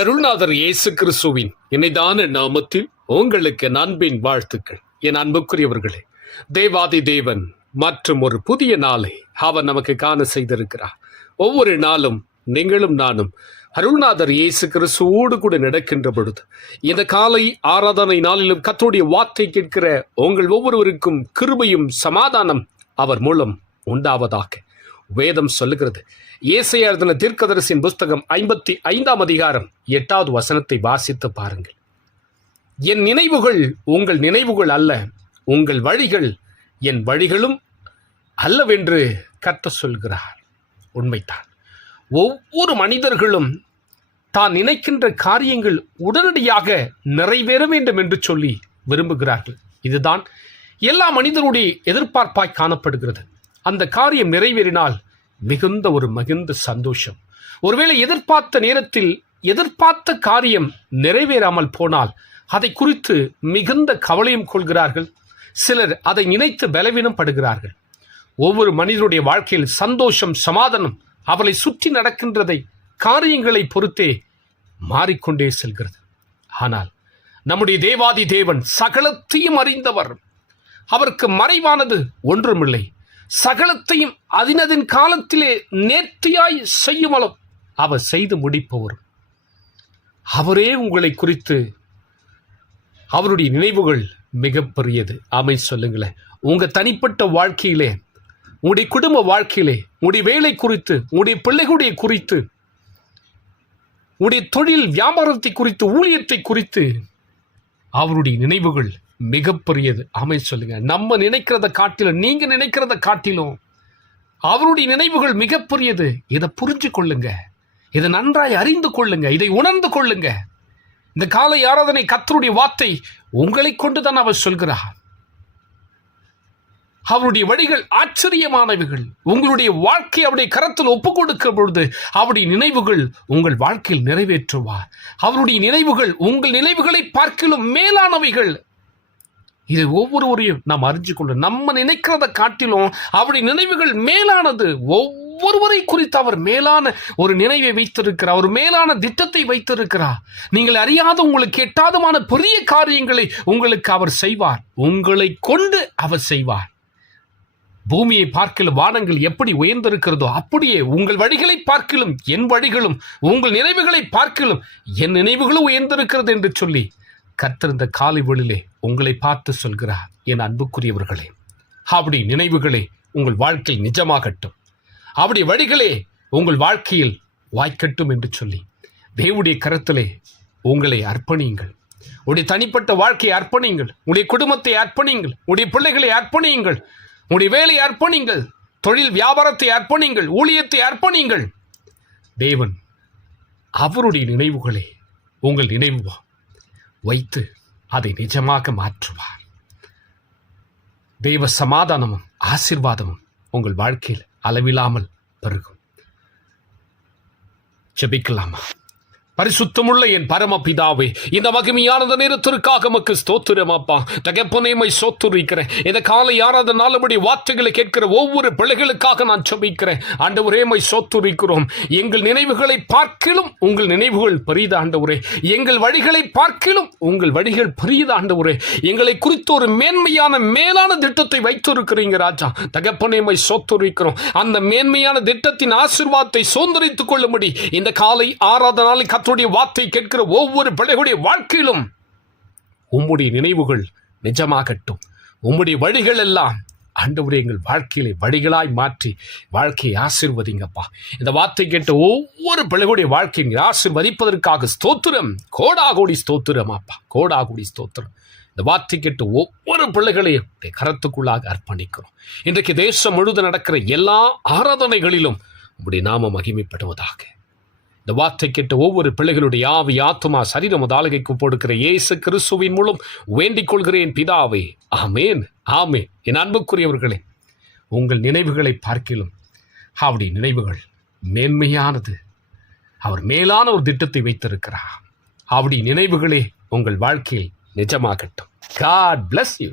அருள்நாதர் இயேசு கிறிஸ்துவின் இணைதான நாமத்தில் உங்களுக்கு நண்பின் வாழ்த்துக்கள். என் அன்புக்குரியவர்களே தேவாதி தேவன் மற்றும் ஒரு புதிய நாளை அவர் நமக்கு காண செய்திருக்கிறார். ஒவ்வொரு நாளும் நீங்களும் நானும் அருள்நாதர் இயேசு கிறிஸ்துவோடு கூட நடக்கின்ற பொழுது இந்த காலை ஆராதனை நாளிலும் கத்தோடைய வார்த்தை கேட்கிற உங்கள் ஒவ்வொருவருக்கும் கிருபையும் சமாதானம் அவர் மூலம் உண்டாவதாக. வேதம் சொல்லுகிறது. ஏசையா எழுதின தீர்க்கதரிசின் புஸ்தகம் ஐம்பத்தி ஐந்தாம் அதிகாரம் எட்டாவது வசனத்தை வாசித்து பாருங்கள். என் நினைவுகள் உங்கள் நினைவுகள் அல்ல உங்கள் வழிகள் என் வழிகளும் அல்லவென்று கத்த சொல்கிறார். உண்மைதான். ஒவ்வொரு மனிதர்களும் தான் நினைக்கின்ற காரியங்கள் உடனடியாக நிறைவேற வேண்டும் என்று சொல்லி விரும்புகிறார்கள். இதுதான் எல்லா மனிதருடைய எதிர்பார்ப்பாய் காணப்படுகிறது. அந்த காரியம் நிறைவேறினால் மிகுந்த ஒரு மிகுந்த சந்தோஷம். ஒருவேளை எதிர்பார்த்த நேரத்தில் எதிர்பார்த்த காரியம் நிறைவேறாமல் போனால் அதை குறித்து மிகுந்த கவலையும் கொள்கிறார்கள். சிலர் அதை நினைத்து பலவீனம் படுகிறார்கள். ஒவ்வொரு மனிதனுடைய வாழ்க்கையில் சந்தோஷம் சமாதானம் அவளை சுற்றி நடக்கின்றதை காரியங்களை பொறுத்தே மாறிக்கொண்டே செல்கிறது. ஆனால் நம்முடைய தேவாதி தேவன் சகலத்தையும் அறிந்தவர். அவருக்கு மறைவானது ஒன்றுமில்லை. சகலத்தையும் அதினதின் காலத்திலே நேர்த்தியாய் செய்யுமளம் அவர் செய்து முடிப்பவர். அவரே உங்களை குறித்து அவருடைய நினைவுகள் மிகப்பெரியது அமை சொல்லுங்களேன். உங்கள் தனிப்பட்ட வாழ்க்கையிலே உங்களுடைய குடும்ப வாழ்க்கையிலே உங்களுடைய வேலை குறித்து உங்களுடைய பிள்ளைகளுடைய குறித்து உங்களுடைய தொழில் வியாபாரத்தை குறித்து ஊழியத்தை குறித்து அவருடைய நினைவுகள் மிகப்பெரியது. ஆமை சொல்லுங்க. நம்ம நினைக்கிறத காட்டிலும் நீங்க நினைக்கிறத காட்டிலும் அவருடைய நினைவுகள் மிகப்பெரியது. இதை புரிஞ்சு கொள்ளுங்க. இதை நன்றாய் அறிந்து கொள்ளுங்க. இதை உணர்ந்து கொள்ளுங்க. இந்த காலை ஆராதனை கத்தருடைய வார்த்தை உங்களை கொண்டுதான் அவர் சொல்கிறார். அவருடைய வழிகள் ஆச்சரியமானவைகள். உங்களுடைய வாழ்க்கை அவருடைய கரத்தில் ஒப்பு கொடுக்கிற பொழுது அவருடைய நினைவுகள் உங்கள் வாழ்க்கையில் நிறைவேற்றுவார். அவருடைய நினைவுகள் உங்கள் நினைவுகளை பார்க்கிலும் மேலானவைகள். இது ஒவ்வொருவரையும் நாம் அறிஞ்சு கொள்ள நம்ம நினைக்கிறத காட்டிலும் அவருடைய நினைவுகள் மேலானது. ஒவ்வொருவரை குறித்து அவர் மேலான ஒரு நினைவை வைத்திருக்கிறார் ஒரு மேலான திட்டத்தை வைத்திருக்கிறார். நீங்கள் அறியாத உங்களுக்கு எட்டாதமான பெரிய காரியங்களை உங்களுக்கு அவர் செய்வார். உங்களை கொண்டு அவர் செய்வார். பூமியை பார்க்கிலும் வானங்கள் எப்படி உயர்ந்திருக்கிறதோ அப்படியே உங்கள் வழிகளை பார்க்கிலும் என் வழிகளும் உங்கள் நினைவுகளை பார்க்கிலும் என் நினைவுகளும் உயர்ந்திருக்கிறது என்று சொல்லி கத்திருந்த காலை வெளிலே உங்களை பார்த்து சொல்கிறார் என் அன்புக்குரியவர்களே அவருடைய நினைவுகளே உங்கள் வாழ்க்கையில் நிஜமாகட்டும். அவருடைய வழிகளே உங்கள் வாழ்க்கையில் வாய்க்கட்டும் என்று சொல்லி தேவுடைய கரத்திலே உங்களை அர்ப்பணியுங்கள். உடைய தனிப்பட்ட வாழ்க்கையை அர்ப்பணியுங்கள். உடைய குடும்பத்தை அர்ப்பணியுங்கள். உடைய பிள்ளைகளை அர்ப்பணியுங்கள். உடைய வேலையை அர்ப்பணியுங்கள். தொழில் வியாபாரத்தை அர்ப்பணியுங்கள். ஊழியத்தை அர்ப்பணியுங்கள். தேவன் அவருடைய நினைவுகளே உங்கள் நினைவு வைத்து அதை நிஜமாக மாற்றுவார். தெய்வ சமாதானமும் ஆசிர்வாதமும் உங்கள் வாழ்க்கையில் அளவில்லாமல் பெருகும். ஜெபிக்கலாமா? பரிசுத்தமுள்ள என் பரமபிதாவே இந்த மகிமையானத நேரத்திற்காக மக்கு ஸ்தோத்திரம் அப்பா. தகப்பனைமை சோத்துரிக்கிறேன். இந்த காலை யாராவது நாளுபடி வார்த்தைகளை கேட்கிற ஒவ்வொரு பிள்ளைகளுக்காக நான் சபிக்கிறேன் ஆண்ட ஒரேமை சோத்துரிக்கிறோம். எங்கள் நினைவுகளை பார்க்கிலும் உங்கள் நினைவுகள் பெரியது ஆண்டவரே. எங்கள் வழிகளை பார்க்கிலும் உங்கள் வழிகள் பெரியது ஆண்டவரே. எங்களை குறித்து ஒரு மேன்மையான மேலான திட்டத்தை வைத்திருக்கிறீங்க ராஜா. தகப்பனேமை சோத்துரிக்கிறோம். அந்த மேன்மையான திட்டத்தின் ஆசிர்வாதத்தை சுதந்திரித்துக் கொள்ளும்படி இந்த காலை ஆராதனாலை கத்துடைய வார்த்தை கேட்கிற ஒவ்வொரு பிள்ளைகளுடைய வாழ்க்கையிலும் உம்முடைய நினைவுகள் நிஜமாகட்டும். உம்முடைய வழிகள் எல்லாம் ஆண்டவரே எங்கள் வாழ்க்கையிலே வழிகளாய் மாற்றி வாழ்க்கையை ஆசிர்வதிங்கப்பா. இந்த வார்த்தை கேட்ட ஒவ்வொரு பிள்ளைகளுடைய வாழ்க்கையை ஆசிர்வதிப்பதற்காக ஸ்தோத்திரம். கோடாகோடி ஸ்தோத்திரம் அப்பா கோடாகோடி ஸ்தோத்திரம். இந்த வார்த்தை கேட்டு ஒவ்வொரு பிள்ளைகளையும் உடைய கரத்துக்குள்ளாக அர்ப்பணிக்கிறோம். இன்றைக்கு தேசம் முழுது நடக்கிற எல்லா ஆராதனைகளிலும் உங்களுடைய நாம மகிமைப்படுவதாக. இந்த வார்த்தை கேட்ட ஒவ்வொரு பிள்ளைகளுடைய ஆவி ஆத்மா சரீரம் தாளகைக்கு போடுக்கிற இயேசு கிறிஸ்துவின் மூலம் வேண்டிக் கொள்கிறேன் பிதாவே. ஆமேன். ஆமே என் அன்புக்குரியவர்களே உங்கள் நினைவுகளை பார்க்கிலும் அவருடைய நினைவுகள் மேன்மையானது. அவர் மேலான ஒரு திட்டத்தை வைத்திருக்கிறார். அவருடைய நினைவுகளே உங்கள் வாழ்க்கையில் நிஜமாகட்டும். God bless you